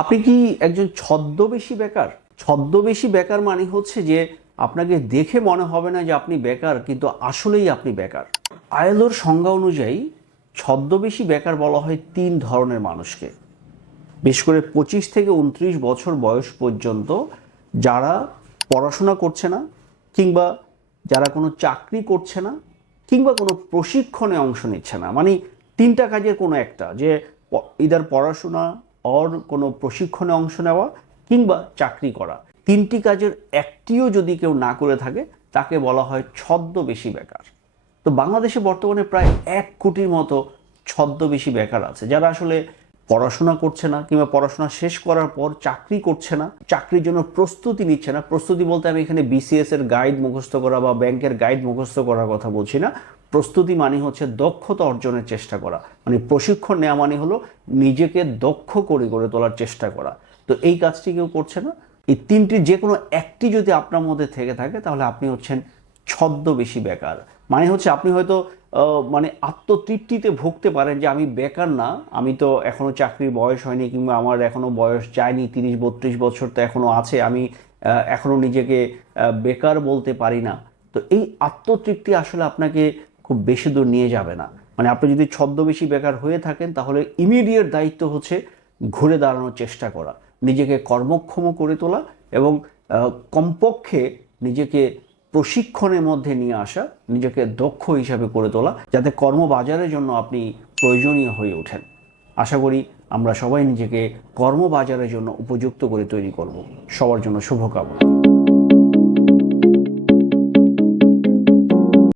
আপনি কি একজন ছদ্মবেশী বেকার? ছদ্মবেশী বেকার মানে হচ্ছে যে আপনাকে দেখে মনে হবে না যে আপনি বেকার, কিন্তু আসলেই আপনি বেকার। আয়েলোর সংজ্ঞা অনুযায়ী ছদ্মবেশী বেকার বলা হয় তিন ধরনের মানুষকে। বিশেষ করে পঁচিশ থেকে উনত্রিশ বছর বয়স পর্যন্ত যারা পড়াশোনা করছে না, কিংবা যারা কোনো চাকরি করছে না, কিংবা কোনো প্রশিক্ষণে অংশ নিচ্ছে না। মানে তিনটা কাজের কোনো একটা, যে ইদার পড়াশোনা অর কোনো প্রশিক্ষণে অংশ নেওয়া কিংবা চাকরি করা। তিনটি কাজের একটিও যদি কেউ না করে থাকে, তাকে বলা হয় ছদ্মবেশী বেকার। তো বাংলাদেশে বর্তমানে প্রায় এক কোটির মতো ছদ্মবেশী বেকার আছে, যারা আসলে পড়াশোনা করছে না কিংবা পড়াশোনা শেষ করার পর চাকরি করছে না, চাকরির জন্য প্রস্তুতি নিচ্ছে না। প্রস্তুতি বলতে আমি এখানে বিসিএস এর গাইড মুখস্থ করা বা ব্যাংকের গাইড মুখস্থ করার কথা বলছি না। প্রস্তুতি মানে হচ্ছে দক্ষতা অর্জনের চেষ্টা করা। মানে প্রশিক্ষণ নেওয়া মানে হলো নিজেকে দক্ষ করে গড়ে তোলার চেষ্টা করা। তো এই কাজটি কেউ করছে না। এই তিনটির যে কোনো একটি যদি আপনার মধ্যে থেকে থাকে, তাহলে আপনি হচ্ছেন ছদ্মবেশী বেকার। মানে হচ্ছে আপনি হয়তো মানে আত্মতৃপ্তিতে ভুগতে পারেন যে আমি বেকার না, আমি তো এখনও চাকরির বয়স হয়নি কিংবা আমার এখনও বয়স যায়নি, তিরিশ, বত্রিশ বছর তো এখনও আছে, আমি এখনও নিজেকে বেকার বলতে পারি না। তো এই আত্মতৃপ্তি আসলে আপনাকে খুব বেশি দূর নিয়ে যাবে না। মানে আপনি যদি ছদ্মবেশী বেকার হয়ে থাকেন, তাহলে ইমিডিয়েট দায়িত্ব হচ্ছে ঘুরে দাঁড়ানোর চেষ্টা করা, নিজেকে কর্মক্ষম করে তোলা এবং কমপক্ষে নিজেকে প্রশিক্ষণের মধ্যে নিয়ে আসা, নিজেকে দক্ষ হিসাবে করে তোলা, যাতে কর্মবাজারের জন্য আপনি প্রয়োজনীয় হয়ে ওঠেন। আশা করি আমরা সবাই নিজেকে কর্মবাজারের জন্য উপযুক্ত করে তৈরি করব। সবার জন্য শুভকামনা।